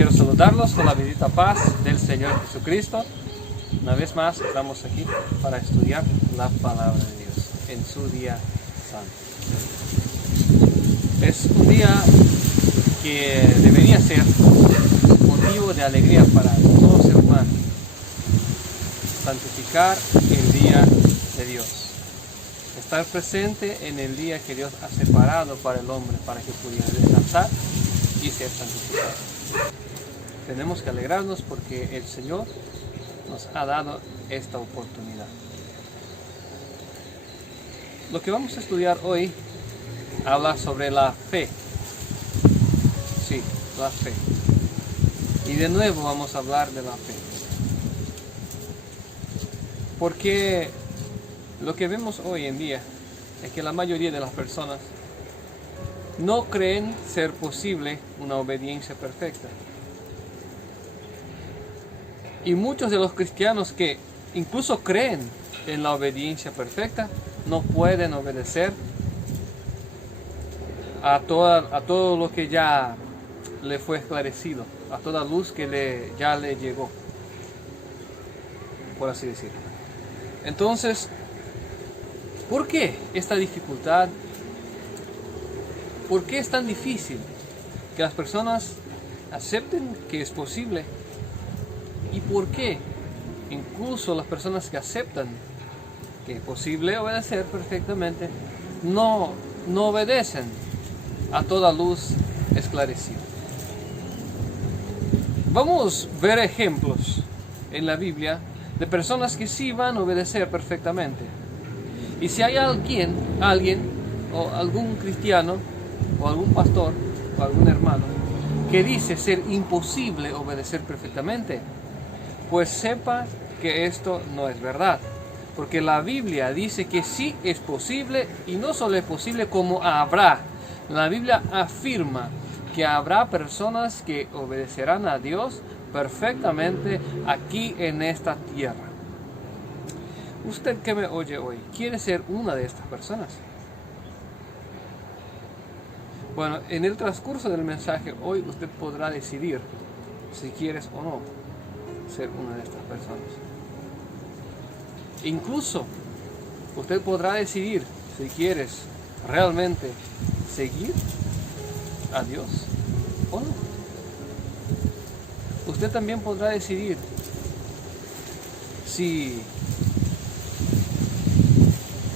Quiero saludarlos con la bendita paz del Señor Jesucristo. Una vez más estamos aquí para estudiar la palabra de Dios en su día santo. Es un día que debería ser motivo de alegría para todo ser humano. Santificar el día de Dios. Estar presente en el día que Dios ha separado para el hombre, para que pudiera descansar y ser santificado. Tenemos que alegrarnos porque el Señor nos ha dado esta oportunidad. Lo que vamos a estudiar hoy habla sobre la fe. Sí, la fe. Y de nuevo vamos a hablar de la fe. Porque lo que vemos hoy en día es que la mayoría de las personas no creen ser posible una obediencia perfecta. Y muchos de los cristianos que incluso creen en la obediencia perfecta no pueden obedecer a todo lo que ya le fue esclarecido, a toda luz que ya le llegó, por así decirlo. Entonces, ¿por qué esta dificultad? ¿Por qué es tan difícil que las personas acepten que es posible? ¿Y por qué incluso las personas que aceptan que es posible obedecer perfectamente no obedecen a toda luz esclarecida? Vamos a ver ejemplos en la Biblia de personas que sí van a obedecer perfectamente. Y si hay alguien o algún cristiano o algún pastor o algún hermano que dice ser imposible obedecer perfectamente, pues sepa que esto no es verdad. Porque la Biblia dice que sí es posible, y no solo es posible como habrá. La Biblia afirma que habrá personas que obedecerán a Dios perfectamente aquí en esta tierra. Usted que me oye hoy, ¿quiere ser una de estas personas? Bueno, en el transcurso del mensaje hoy usted podrá decidir si quieres o no ser una de estas personas. Incluso usted podrá decidir si quieres realmente seguir a Dios o no. Usted también podrá decidir si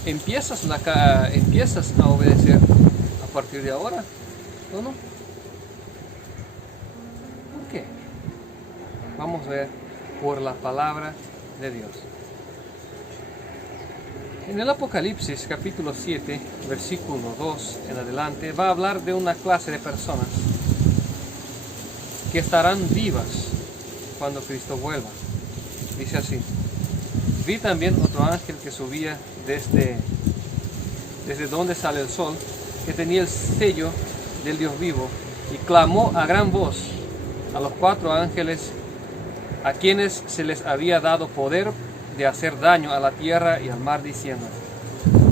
empiezas a obedecer a partir de ahora o no. ¿Por qué? Vamos a ver por la palabra de Dios. En el Apocalipsis capítulo 7, versículo 2 en adelante, va a hablar de una clase de personas que estarán vivas cuando Cristo vuelva. Dice así: vi también otro ángel que subía desde donde sale el sol, que tenía el sello del Dios vivo, y clamó a gran voz a los 4 ángeles a quienes se les había dado poder de hacer daño a la tierra y al mar, diciendo: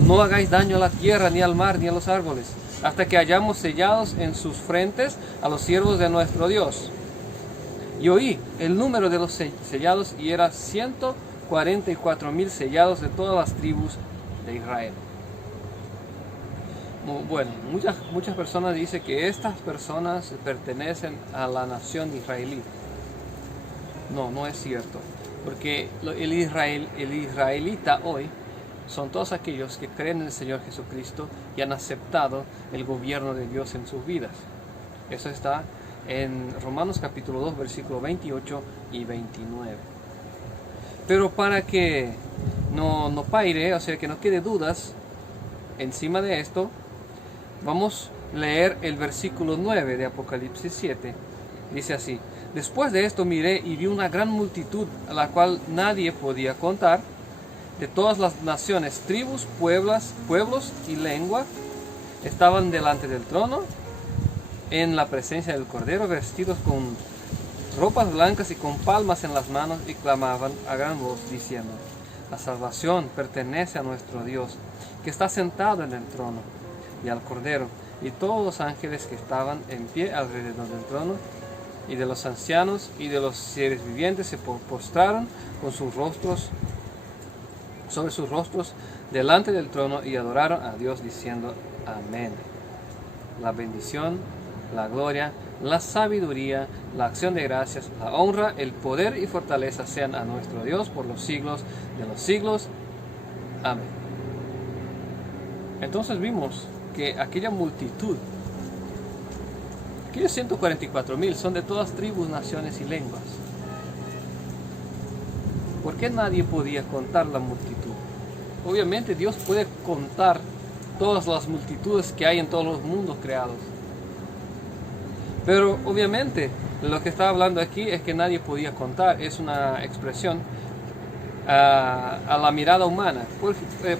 no hagáis daño a la tierra, ni al mar, ni a los árboles, hasta que hayamos sellados en sus frentes a los siervos de nuestro Dios. Y oí el número de los sellados, y era 144,000 sellados de todas las tribus de Israel. Bueno, muchas personas dicen que estas personas pertenecen a la nación israelí. No es cierto, porque el israelita hoy son todos aquellos que creen en el Señor Jesucristo y han aceptado el gobierno de Dios en sus vidas. Eso está en Romanos capítulo 2, versículo 28 y 29. Pero para que no paire, o sea, que no quede dudas encima de esto, vamos a leer el versículo 9 de Apocalipsis 7. Dice así: después de esto miré y vi una gran multitud, a la cual nadie podía contar, de todas las naciones, tribus, pueblos y lengua, estaban delante del trono, en la presencia del Cordero, vestidos con ropas blancas y con palmas en las manos, y clamaban a gran voz, diciendo: la salvación pertenece a nuestro Dios, que está sentado en el trono, y al Cordero. Y todos los ángeles que estaban en pie alrededor del trono y de los ancianos y de los seres vivientes se postraron con sus rostros sobre sus rostros delante del trono y adoraron a Dios diciendo: Amén. La bendición, la gloria, la sabiduría, la acción de gracias, la honra, el poder y fortaleza sean a nuestro Dios por los siglos de los siglos. Amén. Entonces vimos que aquella multitud, aquellos 144,000 son de todas tribus, naciones y lenguas. ¿Por qué nadie podía contar la multitud? Obviamente Dios puede contar todas las multitudes que hay en todos los mundos creados. Pero obviamente lo que está hablando aquí es que nadie podía contar. Es una expresión a la mirada humana.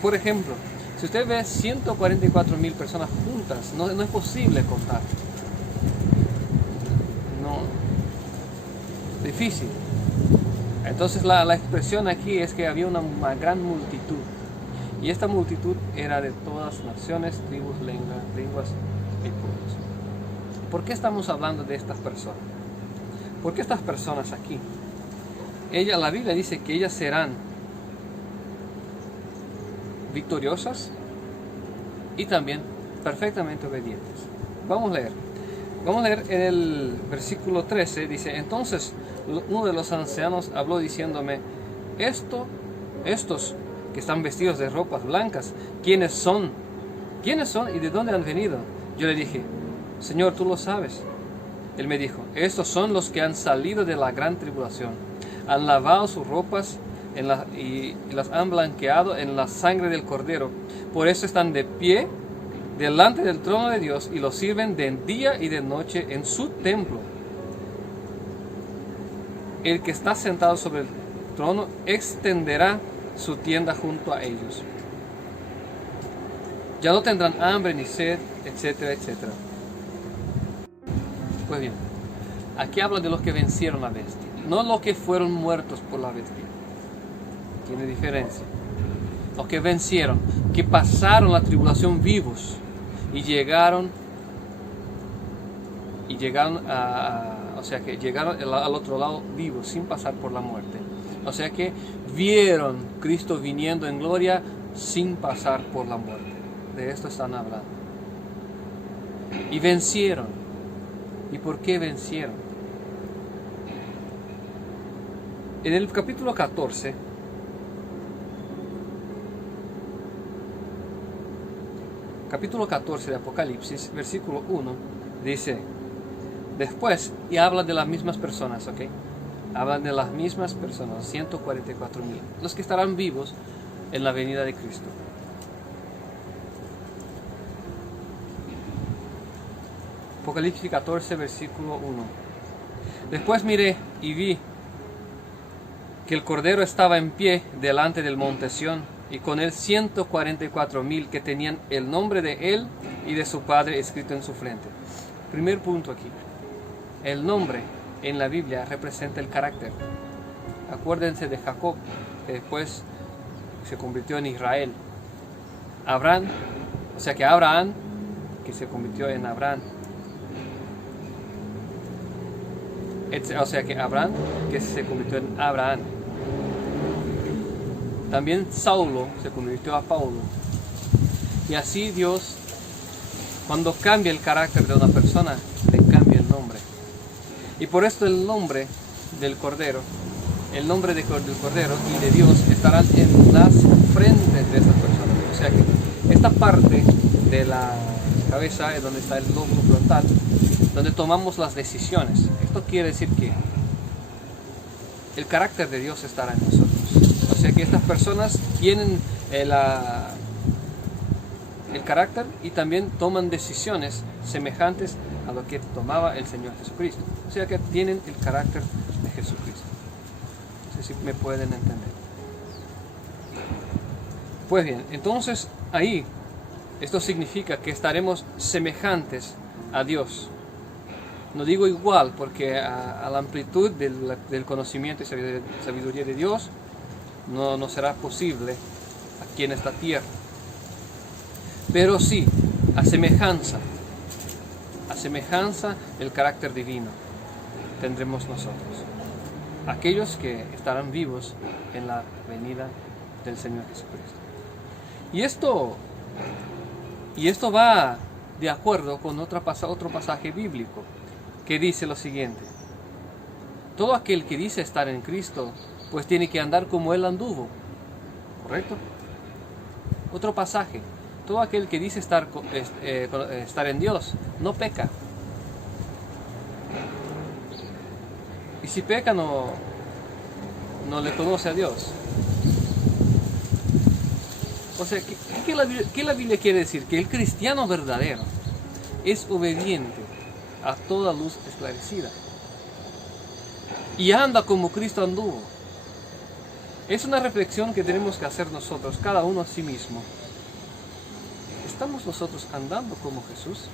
Por ejemplo, si usted ve 144,000 personas juntas, no es posible contar. No, difícil. Entonces la expresión aquí es que había una gran multitud. Y esta multitud era de todas naciones, tribus, lenguas y pueblos. ¿Por qué estamos hablando de estas personas? ¿Por qué estas personas aquí? La Biblia dice que ellas serán victoriosas y también perfectamente obedientes. Vamos a leer. Vamos a leer en el versículo 13. Dice: Entonces uno de los ancianos habló diciéndome: estos que están vestidos de ropas blancas, ¿quiénes son? ¿Quiénes son y de dónde han venido? Yo le dije: Señor, tú lo sabes. Él me dijo: estos son los que han salido de la gran tribulación. Han lavado sus ropas y las han blanqueado en la sangre del Cordero. Por eso están de pie delante del trono de Dios y lo sirven de día y de noche en su templo. El que está sentado sobre el trono extenderá su tienda junto a ellos. Ya no tendrán hambre ni sed, etcétera, etcétera. Pues bien, aquí habla de los que vencieron la bestia, no los que fueron muertos por la bestia. Tiene diferencia. Los que vencieron, que pasaron la tribulación vivos y llegaron al otro lado vivos, sin pasar por la muerte. O sea que vieron Cristo viniendo en gloria sin pasar por la muerte. De esto están hablando. Y vencieron. ¿Y por qué vencieron? En el capítulo 14, de Apocalipsis, versículo 1, dice: después, y habla de las mismas personas, ¿ok? Hablan de las mismas personas, 144,000, los que estarán vivos en la venida de Cristo. Apocalipsis 14, versículo 1. Después miré y vi que el Cordero estaba en pie delante del monte Sión, y con él 144,000 que tenían el nombre de él y de su Padre escrito en su frente. Primer punto aquí. El nombre en la Biblia representa el carácter. Acuérdense de Jacob, que después se convirtió en Israel. Abraham, que se convirtió en Abraham. Abraham, que se convirtió en Abraham. También Saulo se convirtió a Paulo. Y así Dios, cuando cambia el carácter de una persona, le cambia el nombre. Y por esto el nombre del Cordero, el nombre del Cordero y de Dios estarán en las frentes de estas personas. O sea que esta parte de la cabeza es donde está el lóbulo frontal, donde tomamos las decisiones. Esto quiere decir que el carácter de Dios estará en nosotros. O sea que estas personas tienen el carácter y también toman decisiones semejantes a lo que tomaba el Señor Jesucristo. O sea que tienen el carácter de Jesucristo. No sé si me pueden entender. Pues bien, entonces ahí esto significa que estaremos semejantes a Dios. No digo igual, porque a la amplitud del conocimiento y sabiduría de Dios no será posible aquí en esta tierra. Pero sí, a semejanza del carácter divino. tendremos nosotros, aquellos que estarán vivos en la venida del Señor Jesucristo. Y esto va de acuerdo con otro pasaje bíblico que dice lo siguiente: todo aquel que dice estar en Cristo, pues tiene que andar como Él anduvo. ¿Correcto? Otro pasaje: todo aquel que dice estar en Dios, no peca. Y si peca, no le conoce a Dios. O sea, ¿qué la Biblia quiere decir? Que el cristiano verdadero es obediente a toda luz esclarecida y anda como Cristo anduvo. Es una reflexión que tenemos que hacer nosotros, cada uno a sí mismo. ¿Estamos nosotros andando como Jesús?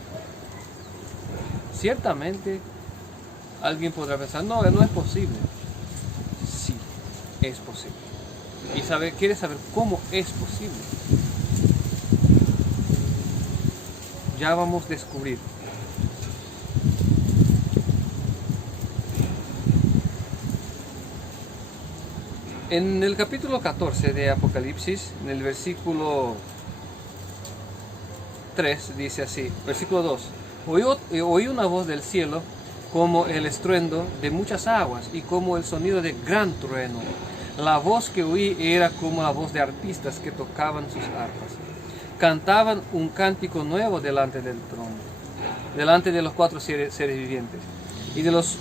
Ciertamente alguien podrá pensar, no es posible. Sí, es posible. Y quiere saber cómo es posible. Ya vamos a descubrir. En el capítulo 14 de Apocalipsis, en el versículo 3, dice así, versículo 2: oí una voz del cielo como el estruendo de muchas aguas y como el sonido de gran trueno. La voz que oí era como la voz de arpistas que tocaban sus arpas. Cantaban un cántico nuevo delante del trono, delante de los 4 seres vivientes y de los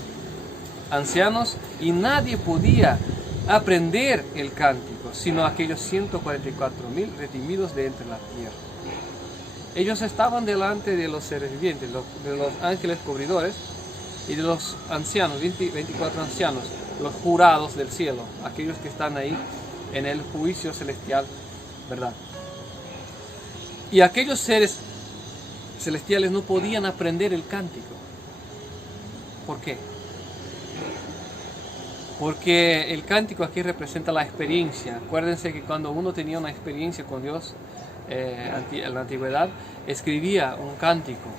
ancianos, y nadie podía aprender el cántico, sino aquellos 144,000 redimidos de entre la tierra. Ellos estaban delante de los seres vivientes, de los ángeles cubridores y de los ancianos, 24 ancianos, los jurados del cielo, aquellos que están ahí en el juicio celestial, ¿verdad? Y aquellos seres celestiales no podían aprender el cántico. ¿Por qué? Porque el cántico aquí representa la experiencia. Acuérdense que cuando uno tenía una experiencia con Dios en la antigüedad, escribía un cántico,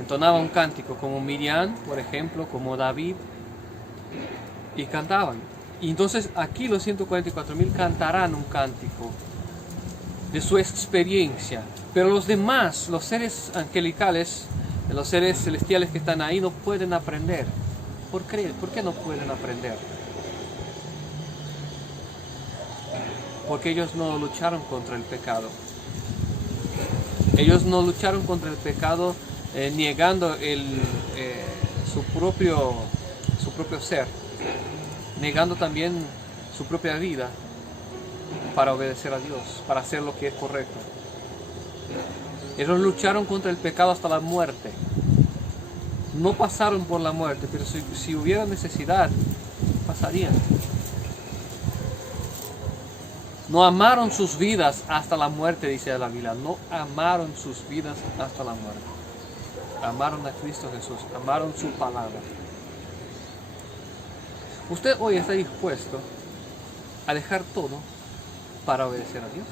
entonaba un cántico, como Miriam, por ejemplo, como David, y cantaban. Y entonces aquí los 144,000 cantarán un cántico de su experiencia. Pero los demás, los seres angelicales, los seres celestiales que están ahí, no pueden aprender. ¿Por qué no pueden aprender? Porque ellos no lucharon contra el pecado. Ellos no lucharon contra el pecado negando su propio ser, negando también su propia vida para obedecer a Dios, para hacer lo que es correcto. Ellos lucharon contra el pecado hasta la muerte. No pasaron por la muerte, pero si hubiera necesidad, pasarían. No amaron sus vidas hasta la muerte, dice la Biblia. No amaron sus vidas hasta la muerte. Amaron a Cristo Jesús, amaron su palabra. ¿Usted hoy está dispuesto a dejar todo para obedecer a Dios?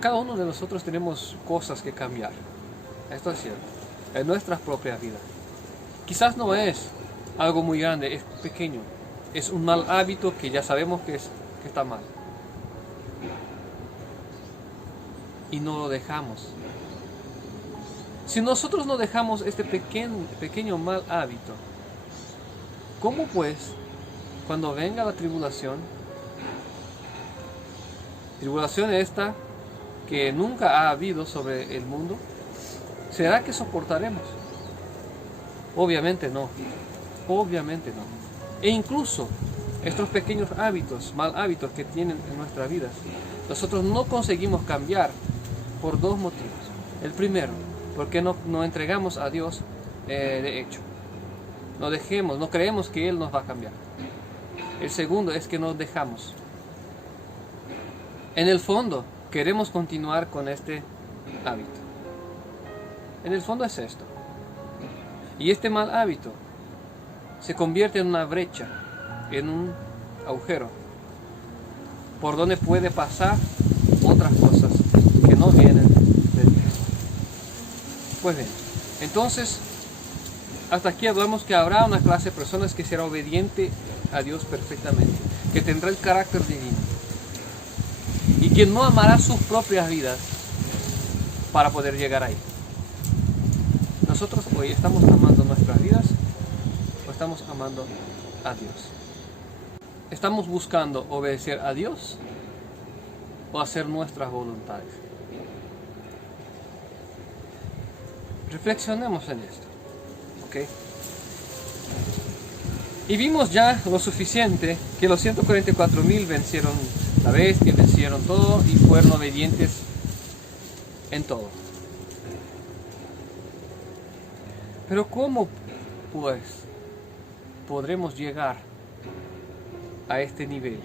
Cada uno de nosotros tenemos cosas que cambiar. Esto es cierto. En nuestra propia vida. Quizás no es algo muy grande, es pequeño. Es un mal hábito que ya sabemos que está mal. Y no lo dejamos. Si nosotros no dejamos este pequeño mal hábito, ¿cómo pues, cuando venga la tribulación esta que nunca ha habido sobre el mundo, será que soportaremos? Obviamente no. Obviamente no. E incluso estos pequeños hábitos, mal hábitos que tienen en nuestra vida, nosotros no conseguimos cambiar por 2 motivos. El primero, porque no entregamos a Dios de hecho. No creemos que Él nos va a cambiar. El segundo es que nos dejamos. En el fondo, queremos continuar con este hábito. En el fondo es esto. Y este mal hábito se convierte en una brecha, en un agujero, por donde puede pasar otras cosas que no vienen de Dios. Pues bien, entonces hasta aquí hablamos que habrá una clase de personas que será obediente a Dios perfectamente, que tendrá el carácter divino y que no amará sus propias vidas para poder llegar ahí. Nosotros hoy estamos amando nuestras vidas o estamos amando a Dios. ¿Estamos buscando obedecer a Dios o hacer nuestras voluntades? Reflexionemos en esto, ¿ok? Y vimos ya lo suficiente que los 144,000 vencieron la bestia, vencieron todo y fueron obedientes en todo. Pero ¿cómo, pues, podremos llegar a este nivel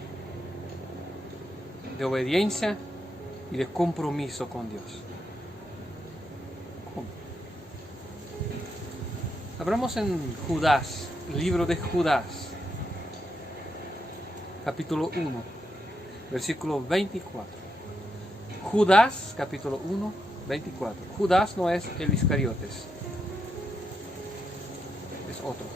de obediencia y de compromiso con Dios? ¿Cómo? Abramos en Judas, el libro de Judas, capítulo 1, versículo 24. Judas, capítulo 1, 24. Judas no es el Iscariotes, es otro.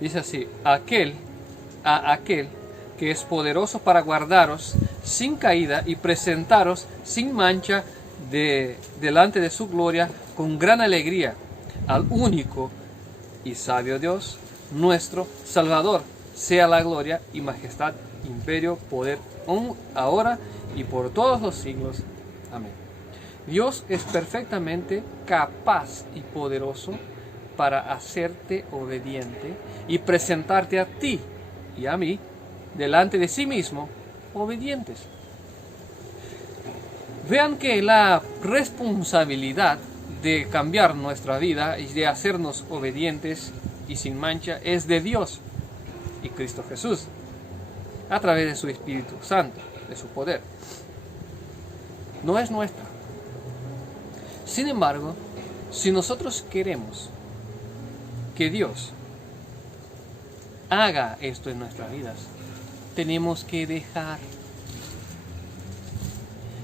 Dice así: a aquel que es poderoso para guardaros sin caída y presentaros sin mancha delante de su gloria con gran alegría, al único y sabio Dios, nuestro Salvador, sea la gloria y majestad, imperio, poder, ahora y por todos los siglos. Amén. Dios es perfectamente capaz y poderoso para hacerte obediente y presentarte a ti y a mí delante de sí mismo obedientes. Vean que la responsabilidad de cambiar nuestra vida y de hacernos obedientes y sin mancha es de Dios y Cristo Jesús, a través de su Espíritu Santo, de su poder. No es nuestra. Sin embargo, si nosotros queremos que Dios haga esto en nuestras vidas, tenemos que dejar.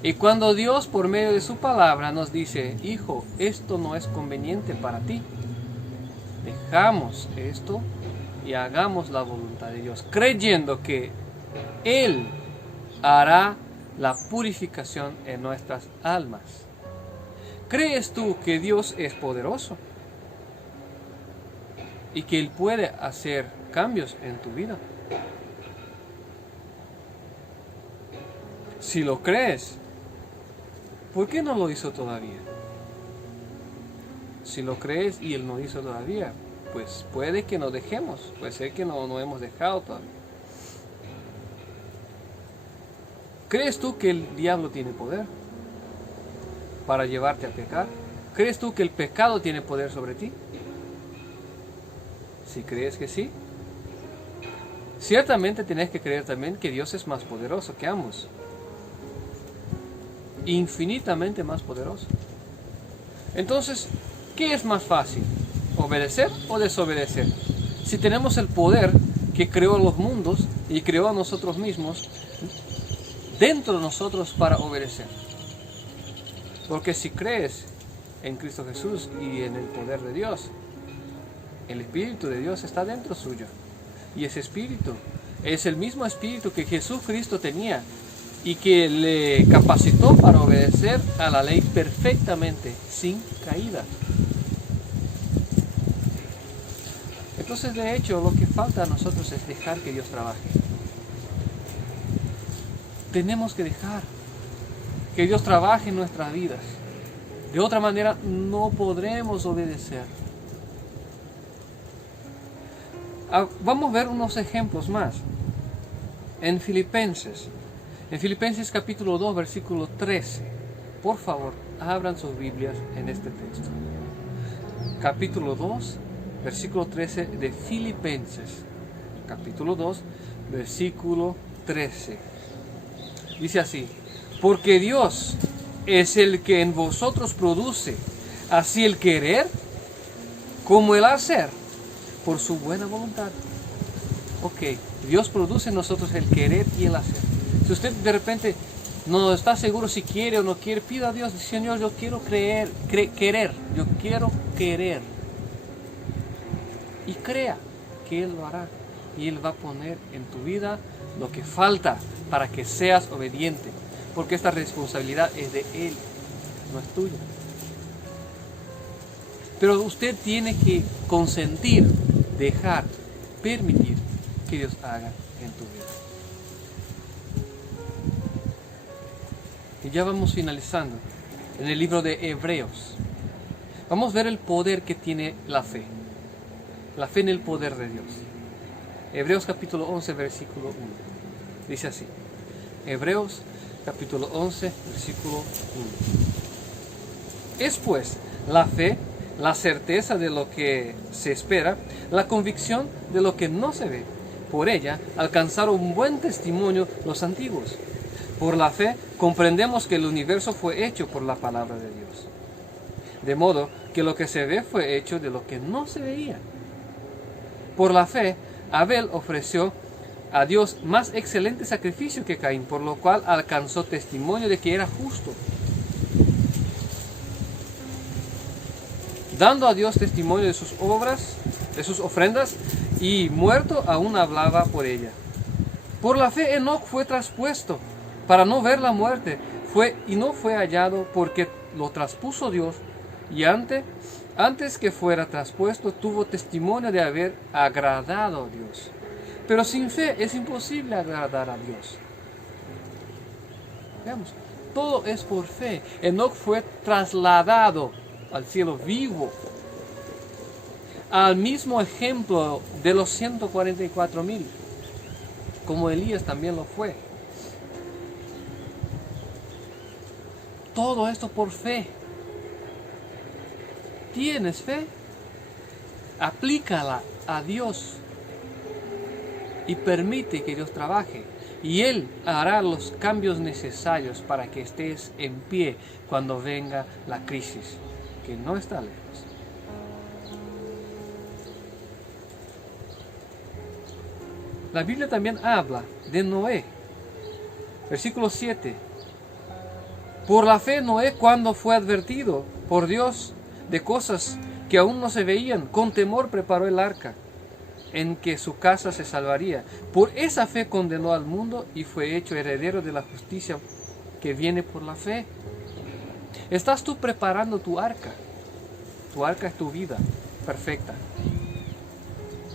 Y cuando Dios, por medio de su palabra, nos dice: hijo, esto no es conveniente para ti, dejamos esto y hagamos la voluntad de Dios, creyendo que Él hará la purificación en nuestras almas. ¿Crees tú que Dios es poderoso y que Él puede hacer cambios en tu vida? Si lo crees, ¿por qué no lo hizo todavía? Si lo crees y Él no hizo todavía, pues puede que nos dejemos, puede ser que no hemos dejado todavía. ¿Crees tú que el diablo tiene poder para llevarte a pecar? ¿Crees tú que el pecado tiene poder sobre ti? Si crees que sí, ciertamente tienes que creer también que Dios es más poderoso que ambos. Infinitamente más poderoso. Entonces, ¿qué es más fácil? ¿Obedecer o desobedecer? Si tenemos el poder que creó los mundos y creó a nosotros mismos dentro de nosotros para obedecer. Porque si crees en Cristo Jesús y en el poder de Dios, el Espíritu de Dios está dentro suyo. Y ese Espíritu es el mismo Espíritu que Jesucristo tenía y que le capacitó para obedecer a la ley perfectamente, sin caída. Entonces, de hecho, lo que falta a nosotros es dejar que Dios trabaje. Tenemos que dejar que Dios trabaje en nuestras vidas. De otra manera, no podremos obedecer. Vamos a ver unos ejemplos más. En Filipenses capítulo 2, versículo 13. Por favor, abran sus Biblias en este texto. Capítulo 2, versículo 13 de Filipenses. Capítulo 2, versículo 13. Dice así: porque Dios es el que en vosotros produce así el querer como el hacer por su buena voluntad. Ok, Dios produce en nosotros el querer y el hacer. Si usted de repente no está seguro si quiere o no quiere, pida a Dios: Señor, yo quiero querer, yo quiero querer. Y crea que Él lo hará. Y Él va a poner en tu vida lo que falta para que seas obediente. Porque esta responsabilidad es de Él, no es tuya. Pero usted tiene que consentir, dejar, permitir que Dios haga en tu vida. Y ya vamos finalizando. En el libro de Hebreos, vamos a ver el poder que tiene la fe. La fe en el poder de Dios. Hebreos capítulo 11, versículo 1. Dice así. Hebreos capítulo 11, versículo 1. Es pues la fe, la certeza de lo que se espera, la convicción de lo que no se ve. Por ella alcanzaron un buen testimonio los antiguos. Por la fe comprendemos que el universo fue hecho por la palabra de Dios. De modo que lo que se ve fue hecho de lo que no se veía. Por la fe, Abel ofreció a Dios más excelente sacrificio que Caín, por lo cual alcanzó testimonio de que era justo, dando a Dios testimonio de sus obras, de sus ofrendas, y muerto aún hablaba por ella. Por la fe Enoc fue traspuesto para no ver la muerte, y no fue hallado porque lo traspuso Dios, y antes que fuera traspuesto tuvo testimonio de haber agradado a Dios. Pero sin fe es imposible agradar a Dios. Veamos, todo es por fe. Enoc fue trasladado al cielo vivo, al mismo ejemplo de los 144,000, como Elías también lo fue. Todo esto por fe. ¿Tienes fe? Aplícala a Dios y permite que Dios trabaje. Y Él hará los cambios necesarios para que estés en pie cuando venga la crisis, que no está lejos. La Biblia también habla de Noé. Versículo 7. Por la fe Noé, cuando fue advertido por Dios de cosas que aún no se veían, con temor preparó el arca, en que su casa se salvaría. Por esa fe condenó al mundo y fue hecho heredero de la justicia que viene por la fe. ¿Estás tú preparando tu arca? Tu arca es tu vida perfecta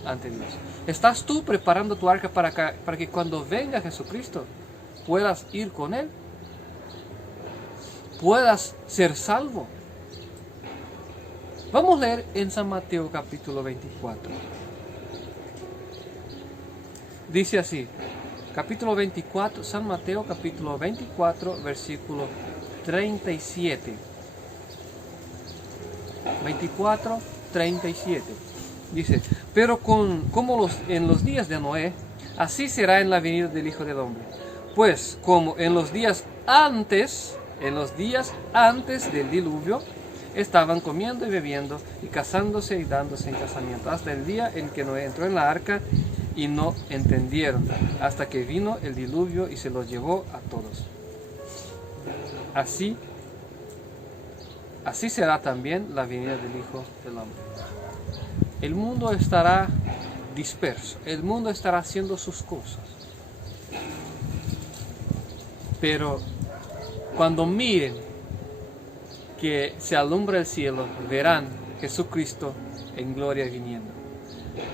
ante Dios. ¿Estás tú preparando tu arca para que cuando venga Jesucristo puedas ir con Él? Puedas ser salvo. Vamos a leer en San Mateo capítulo 24. Dice así, capítulo 24, San Mateo capítulo 24, versículo 37. 24, 37. Dice, pero como en los días de Noé, así será en la venida del Hijo del Hombre. Pues como en los días antes del diluvio, estaban comiendo y bebiendo y casándose y dándose en casamiento, hasta el día en que Noé entró en la arca y no entendieron, hasta que vino el diluvio y se los llevó a todos. Así será también la venida del Hijo del Hombre. El mundo estará disperso, el mundo estará haciendo sus cosas. Pero cuando miren que se alumbra el cielo, verán Jesucristo en gloria viniendo.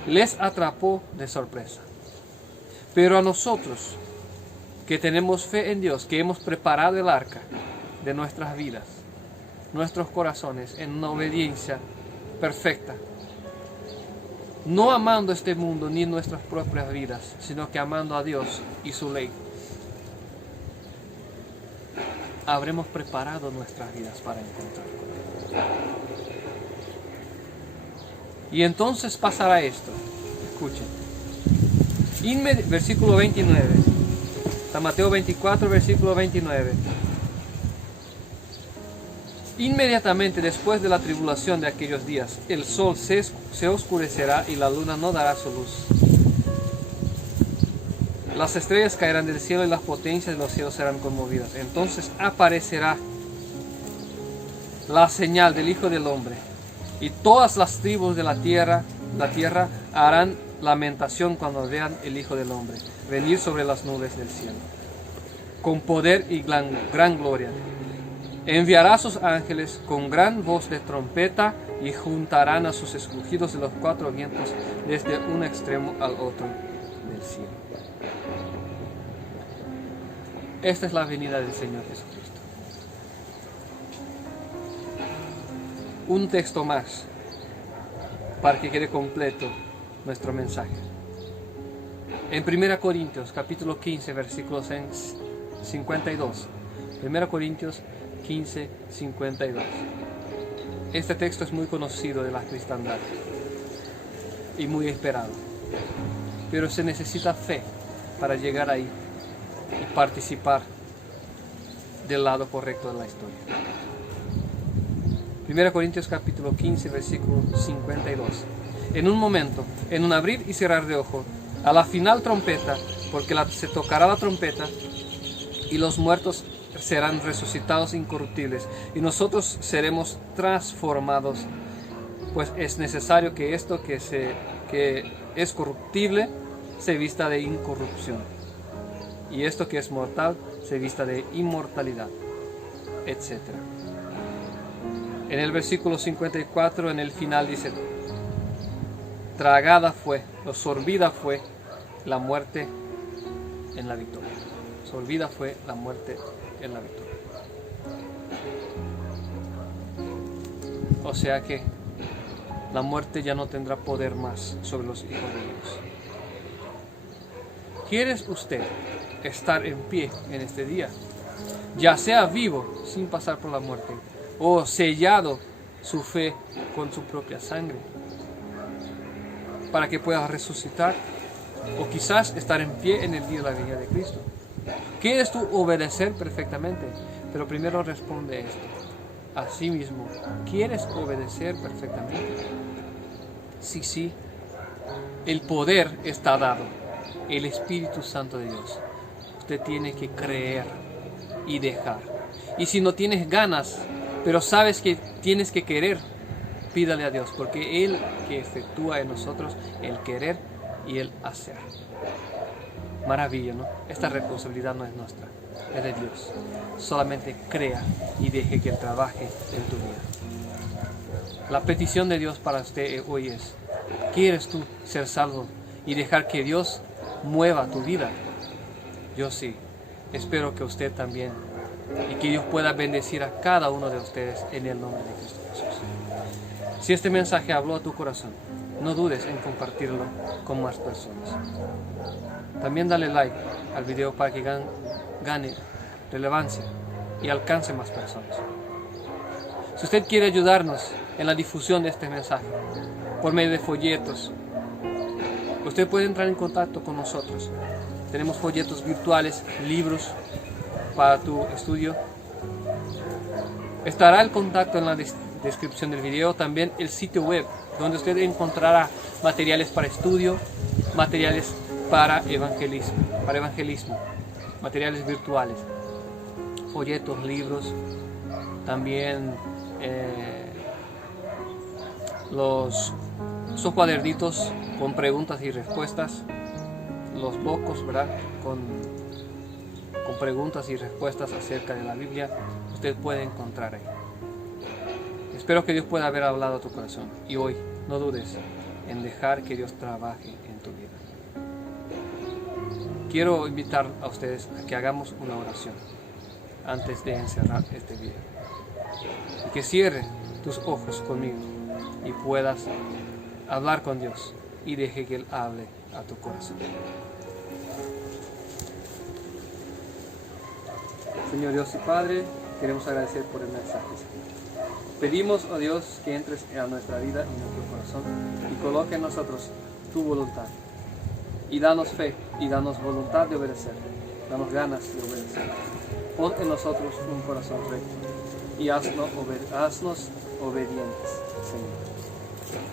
Les atrapó de sorpresa. Pero a nosotros, que tenemos fe en Dios, que hemos preparado el arca de nuestras vidas, nuestros corazones, en una obediencia perfecta, no amando este mundo ni nuestras propias vidas, sino que amando a Dios y su ley, habremos preparado nuestras vidas para encontrar con Él. Y entonces pasará esto. Escuchen. Versículo 29. San Mateo 24, versículo 29. Inmediatamente después de la tribulación de aquellos días, el sol se oscurecerá y la luna no dará su luz. Las estrellas caerán del cielo y las potencias de los cielos serán conmovidas. Entonces aparecerá la señal del Hijo del Hombre Y todas las tribus de la tierra harán lamentación cuando vean el Hijo del Hombre venir sobre las nubes del cielo, con poder y gran gloria. Enviará a sus ángeles con gran voz de trompeta y juntarán a sus escogidos de los cuatro vientos desde un extremo al otro del cielo. Esta es la venida del Señor Jesucristo. Un texto más para que quede completo nuestro mensaje. En 1 Corintios capítulo 15 versículos 52. 1 Corintios 15, 52. Este texto es muy conocido de la cristiandad y muy esperado. Pero se necesita fe para llegar ahí y participar del lado correcto de la historia. 1 Corintios capítulo 15 versículo 52. En un momento, en un abrir y cerrar de ojos, a la final trompeta, porque se tocará la trompeta y los muertos serán resucitados incorruptibles y nosotros seremos transformados, pues es necesario que esto que es corruptible se vista de incorrupción y esto que es mortal se vista de inmortalidad, etc. En el versículo 54, en el final dice: tragada fue, o sorbida fue la muerte en la victoria. Sorbida fue la muerte en la victoria. O sea que la muerte ya no tendrá poder más sobre los hijos de Dios. ¿Quieres usted estar en pie en este día? Ya sea vivo sin pasar por la muerte, o sellado su fe con su propia sangre, para que pueda resucitar, o quizás estar en pie en el día de la venida de Cristo. ¿Quieres tú obedecer perfectamente? Pero primero responde esto. Asimismo, ¿quieres obedecer perfectamente? Sí. El poder está dado. El Espíritu Santo de Dios. Usted tiene que creer y dejar. Y si no tienes ganas, pero sabes que tienes que querer, pídale a Dios, porque Él que efectúa en nosotros el querer y el hacer. Maravilla, ¿no? Esta responsabilidad no es nuestra, es de Dios. Solamente crea y deje que Él trabaje en tu vida. La petición de Dios para usted hoy es: ¿quieres tú ser salvo y dejar que Dios mueva tu vida? Yo sí. Espero que usted también, y que Dios pueda bendecir a cada uno de ustedes en el nombre de Cristo Jesús. Si este mensaje habló a tu corazón, no dudes en compartirlo con más personas. También dale like al video para que gane relevancia y alcance más personas. Si usted quiere ayudarnos en la difusión de este mensaje por medio de folletos, usted puede entrar en contacto con nosotros. Tenemos folletos virtuales, libros para tu estudio. Estará el contacto en la descripción del video, también el sitio web donde usted encontrará materiales para estudio, materiales para evangelismo, materiales virtuales, folletos, libros, también esos cuadernitos con preguntas y respuestas, los bocos, ¿verdad? Con preguntas y respuestas acerca de la Biblia, usted puede encontrar ahí. Espero que Dios pueda haber hablado a tu corazón y hoy no dudes en dejar que Dios trabaje en tu vida. Quiero invitar a ustedes a que hagamos una oración antes de encerrar este video. Y que cierre tus ojos conmigo y puedas hablar con Dios y deje que Él hable a tu corazón. Señor Dios y Padre, queremos agradecer por el mensaje. Pedimos, oh Dios, que entres a nuestra vida y en nuestro corazón y coloque en nosotros tu voluntad. Y danos fe y danos voluntad de obedecer. Danos ganas de obedecer. Pon en nosotros un corazón recto y haznos obedientes, Señor.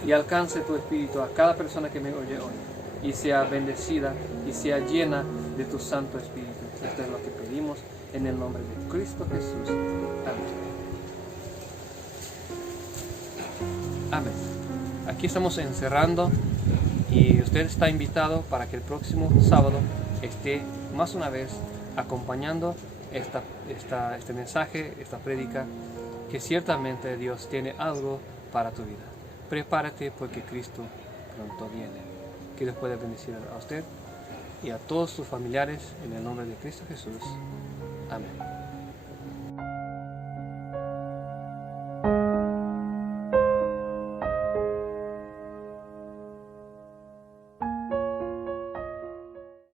Y alcance tu Espíritu a cada persona que me oye hoy y sea bendecida y sea llena de tu Santo Espíritu. Esto es lo que pedimos en el nombre de Cristo Jesús. Amén. Amén. Aquí estamos encerrando y usted está invitado para que el próximo sábado esté más una vez acompañando este mensaje, esta prédica, que ciertamente Dios tiene algo para tu vida. Prepárate porque Cristo pronto viene. Que Dios pueda bendecir a usted y a todos tus familiares en el nombre de Cristo Jesús. Amén.